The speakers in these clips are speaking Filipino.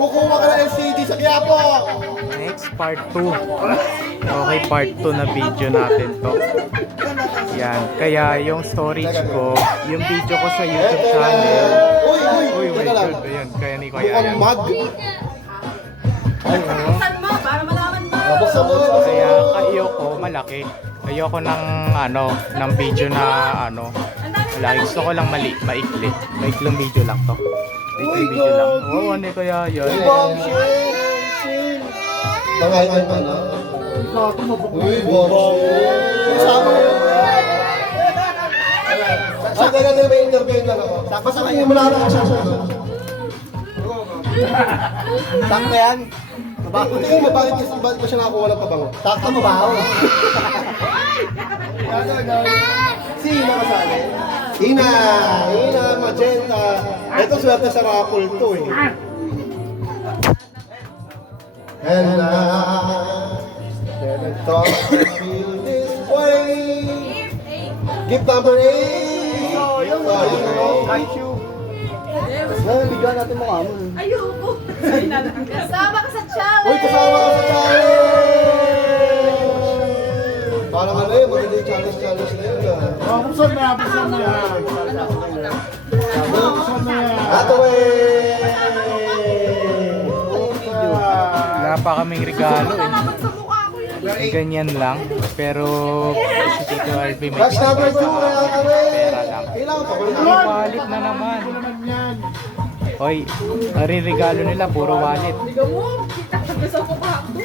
Kukuha ka ng LCD sa Quiapo. Next, part 2. Okay, part 2 na video natin to. Yan, kaya yung storage ko, yung video ko sa YouTube channel. Uy, my teka lang. God, ayun, kaya ni Kuya Mukhang yan. mag. Buksan mo, para malaman mo. Buksan mo. Kaya ayoko malaki. Ayoko ng ng video na malaki. Gusto ko lang maikli. Maikling video lang to. Maikling video lang. Oo, ano kaya yun? Ibang shit. Tangayan pa na. Uy, bong. Sama mo. Sa ganyan may interview lang ako. Basta kayo mo lang ako siya. Sakto yan? Tingin mo, bakit ko siya nakakuha ng pabango? Sakto mo ba ako? Sino kasali? Ina, magenta. Ito swerte sa raffle to eh. And then I thought I feel this way. Gift number 8. Thank you. Bigyan natin mo kamo. Ayoko. Kasama ka sa challenge. Uy, kasama ka sa challenge! Parang ano yun, maganda yung challenge na yun ah. Buksan na yan. Buksan na yan. Ato Wala pa kaming regalo eh. Salamat sa mukha ko yun. Ganyan lang. Pero si Tito RB may Batch number 2 kaya kami! pera lang. Kailangan pa ko rin Puro wallet na naman. Hoy, ang regalo nila puro wallet. Ligaw mo, kita ka sa mukha ko.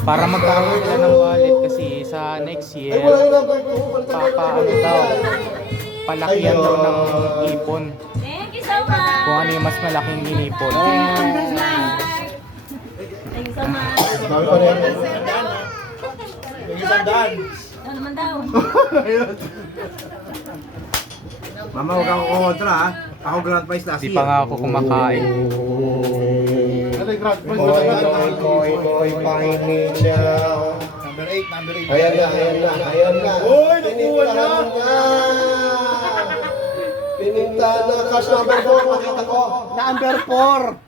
Para magkakaroon sila ng wallet kasi sa next year, Ay, wala yung number 2. papaano daw, palakihan daw ng ipon. Thank you so much. Kung ano yung mas malaking inipon. Thank you so much. Sabi pa rin. Ano naman daw? Mama, huwag kang kukontra ha. Ako grand prize last Di year. pa nga ako kumakain. Ano yung grand prize? Koy, pahingi siya. Number 8, number 8. Ayan na. Uy, nakuha na. Pininta na. Cash number 4, makita ko. Number 4.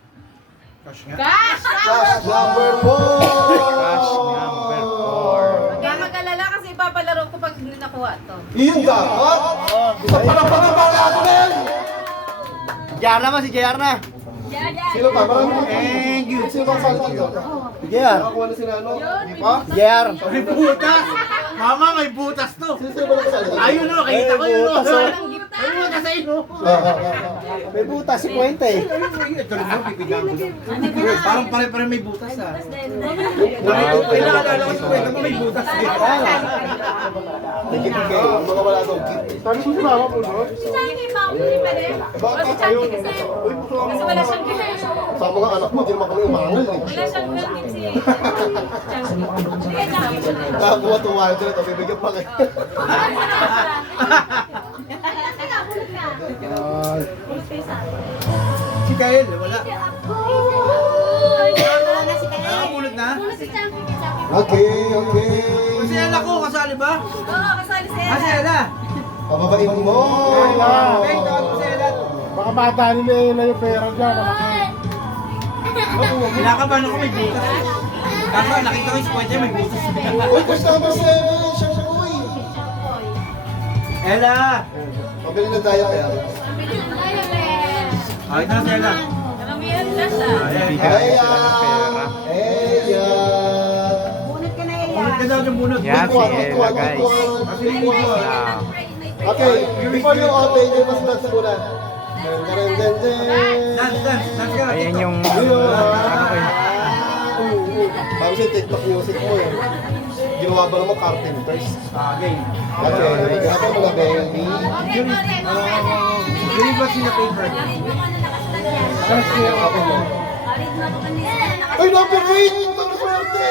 Cash nga. Cash! Cash number 4. Cash number 4. Huwag kang mag-alala kasi ipapalaro ko pag hindi nakuha to. Iyon dapat. Isa pa lang natin na yan. JR naman, si JR na. Sino pa? Marami pa. Thank you. Sino pa sa dito? JR. Nakakuha na sila, no? Di pa? JR. May butas. Mama, may butas to. Sino ba nakasali? Ayun o, nakita ko yun o. Walang gift. May butas sa ino. May butas si Puente. Ito rin mo, bibigyan ko. Parang pare-pare may butas ah. Naalala ko si Kwenta mo may butas eh. Nagibigay. Mga wala daw gift. Sabi ko si Mama po, no? Si Chunky, mauli pa rin. O si Chunky kasi. Kasi wala siyang gift. Sa mga anak mo, di naman kami umangal eh. Wala siyang gift si Chunky. Sige, Chunky. Nakakuha tuwa ito. Ito, bibigyan pa kayo. Si Kyle, wala. Nakapulot na? Okay. Si Ella ko, kasali ba? Oo, kasali si Ah, si Ella. Pababain mo. Okay, tawag ko si Ella. Baka bata nila yung pera dyan. Kinakabahan ako may butas eh. Kaso nakita ko yung si Kwenta may butas. Uy, cash number 7. Siya po eh. Ella! Pabili na tayo kaya. Okay na si Ella. Karamihan siya siya. Bibigyan ko sila ng pera. Bunot ka na Bunot ka daw yung bunot. Yan si Ella guys. Kasi yung bunot. Wow. Okay, before you open, you must dance muna. Dance ka na. Ayan yung ano ko yun. Parang sa TikTok music mo eh. Ginawa ba naman carpenters? Okay. Okay, grabe mga baby. Yung ba sila favorite? Okay mo. Ay, number 8! Number swerte!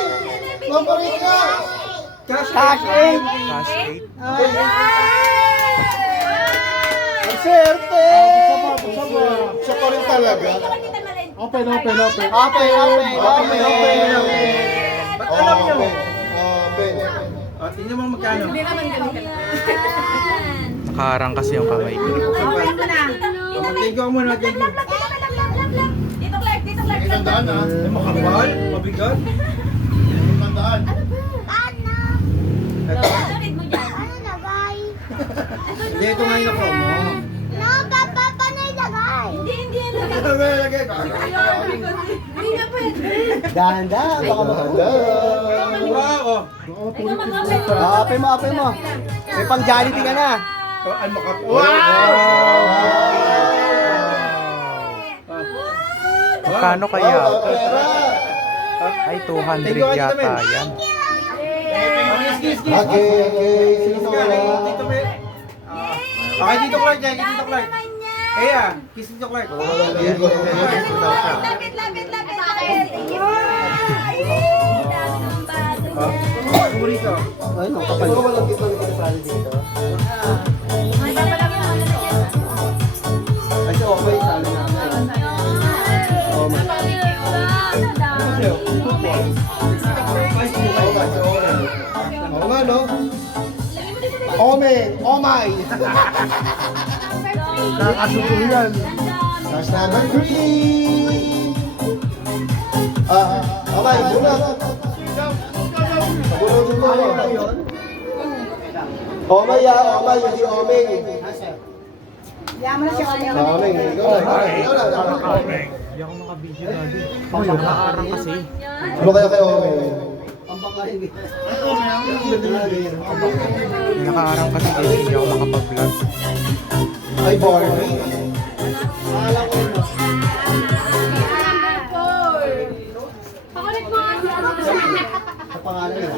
Number 8 ka! Cash 8. Cash 8. Ang swerte! Siya pa rin talaga. Open. Open. Ba't alam niyo? Open. Tingnan mo magkano. Hindi naman ganun. Nakaharang kasi yung kamay ko. Okay ko na. Mag-take ko muna. Take ko. Dito, Clark. Tandaan ha. Makapal, mabigat. Tandaan. Lapit mo dyan. Hindi, ito nga yung promo. Hindi yan lagay. Hindi na pwede. Dahan-dahan, baka dahan. Wow, oh. Ikaw mag-open. Apay mo. May pang Jollibee ka na. Ano makapal? Magkano kaya? Pera. Ay, 200 yata yan. Okay. Sino pa wala? Okay, Tito Clark dyan, Tito Clark. Kaya, kiss Tito Clark. Lapit. Ano rito? Ay, no, kapal. Siguro walang kita ng kasali dito. Ay, so okay, sabi namin. Oo nga, no? Ome! Oh my! Nakasuko yan. Last number 3! Okay, muna. Pabulong mo. Omay, hindi omeng. Omeng, ikaw na. Hindi ako makabidyo lagi. Oh, nakaarang kasi. Ano kaya kayo omeng? Nakaarang kasi guys, hindi ako makapag-vlog. Ay, Barbie. Pakulit mo nga si Sa pangalan niya.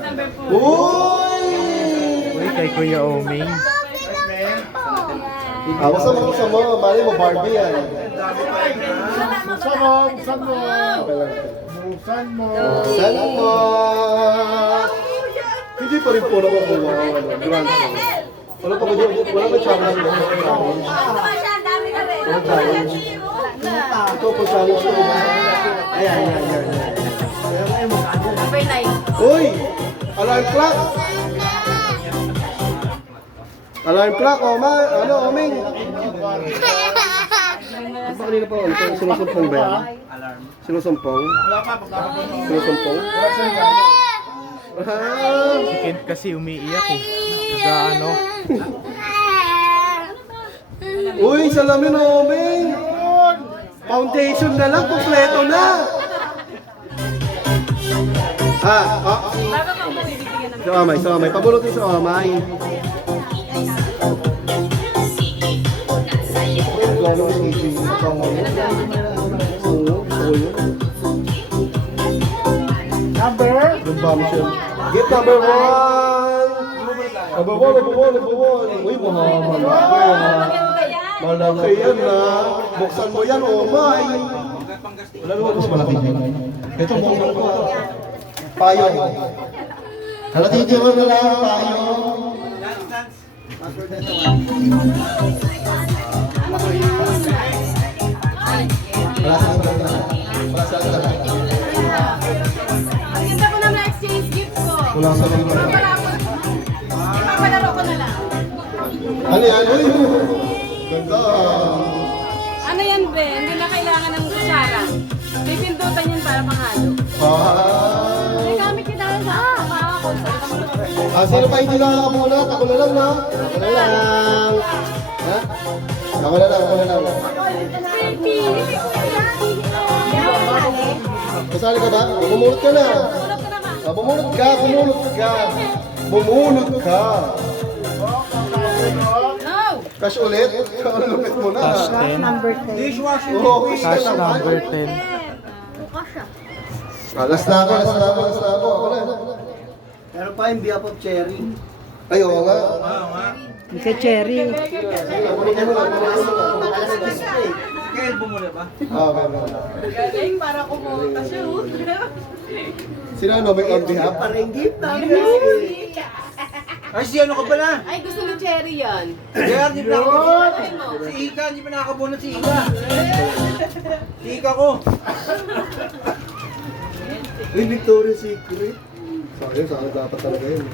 number 4. Uy! Uy, kay Kuya Oming. Basta mo. Mali mo, Barbie yan. Buksan mo. Buksan mo. Sana mo. Hindi pa rin po nakukuha. Grand. Wala pa ba dyan? Wala ba challenge? Dami ka rin. Ito po challenge ko. Ayan. Number 9. Uy! Alarm clock! Alarm clock, Oming? Ano kanina pa? Sinusumpong ba yan? Sinusumpong? Sinusumpong? Si Kent kasi umiiyak eh. Nag-ano. Uy, salamin, Oming! Foundation na lang, kompleto na! Bago ka mo ibibigyan ng Sa Omay. Pabunutin sa Omay. Number? Gift number 1! Number 1. Uy, mahal. maganda yan. Malaki yan na. Buksan mo yan, Omay. Wala naman mas malaki yan. Ito mo. Payo. Halatiti mo na lang, payo. Ang ganda ko naman exchange gift ko. Wala sa mga. Ipapalaro ko na lang. Ano yan? Uy! Ganda. Ano yan, be? Hindi na kailangan ng kutsara. Pipindutan yan para panghalo. May gamit kita sa ako. Sino pa hindi nakakabulat? Ako na lang, na? Ako na lang. Ha? Ako na lang. Kasali ka ba? Bumulot ka na. Bumulot ka. No! Cash ulit? Ang lupit mo na. Cash 10. Dishwashing. Oo, cash Cash na naman. number 10. Last na ako. Ako na. Meron pa yung behalf of cherry. Ay, oo nga. Sa cherry. Kaya bumula ba? Okay. Galing para kumunta siya. Sino ano? May on behalf? Parang gift namin. Ay, si ano ka pala? Ay, gusto ni Cherry yan. Kaya, hindi pa nakakabunot. Si Ika, hindi pa nakakabunot si Ika. Si Ika ko. Uy, Victoria's Secret. Sayang dapat talaga yun.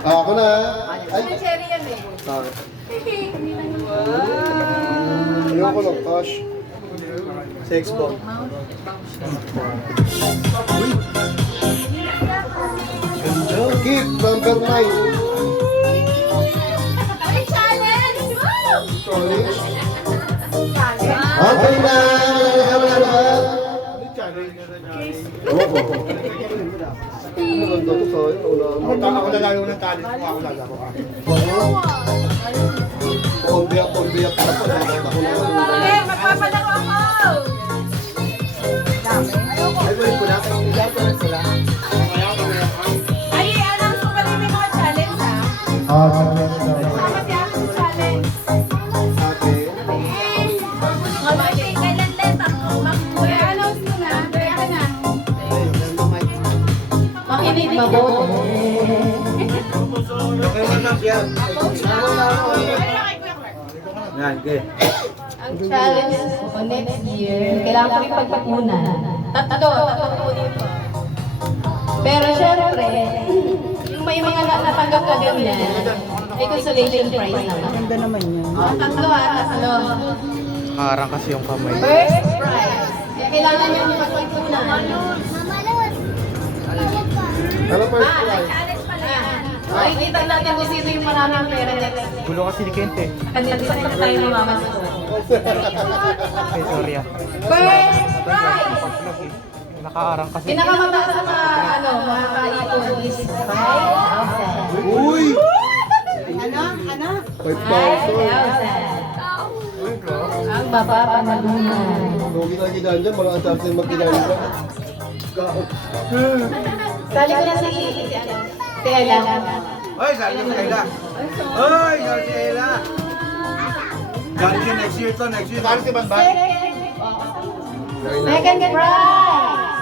Ako na. Ay, Gusto ni Cherry yan eh. ayoko ng cash. Sex bomb. Ganda. Gift number 9. Challenge! Challenge. Okay na. Wala na. Oo. Maganda to sa Ako lalayo ng talent ko. Ako lalayo. Pagbiyak pa ako. Okay, magpapalaro ako! Ay, announce ko pala yung may mga challenge ha. Sama si Ako sa challenge. Kuya, announce mo na. Teka na. Makinig mabuti. Okay mo lang siya. Yan, okay. Ang challenge o next year, kailangan ko rin pagpapunan. Tatlo kunin mo. Pero syempre, yung may mga natanggap ka ganyan, may consolation prize naman. Ganda naman yun. Tatlo. Harang kasi yung kamay. First prize. Kaya kailangan nyo pagpapunan. Ano first prize? Challenge pala yan. Makikita natin kung sino yung maraming pera next. Gulo kasi ni Kente. Kanina sa tayo ng mama ko. Okay, sorry ah. First prize! Pag-vlog eh. Nakaarang kasi. Pinakamataas sa mga kaipon is 5,000. Uy! Ano? 5,000. 5,000. Ang baba panalunan. Lugi na ginaan dyan, mga asal sa'yo magkinaan ka. Sali ko na si Ella. Oy, sali mo si Ella. Oy, sali si Ella. Sali siya next year to, next year. Paano si Banban? Second prize!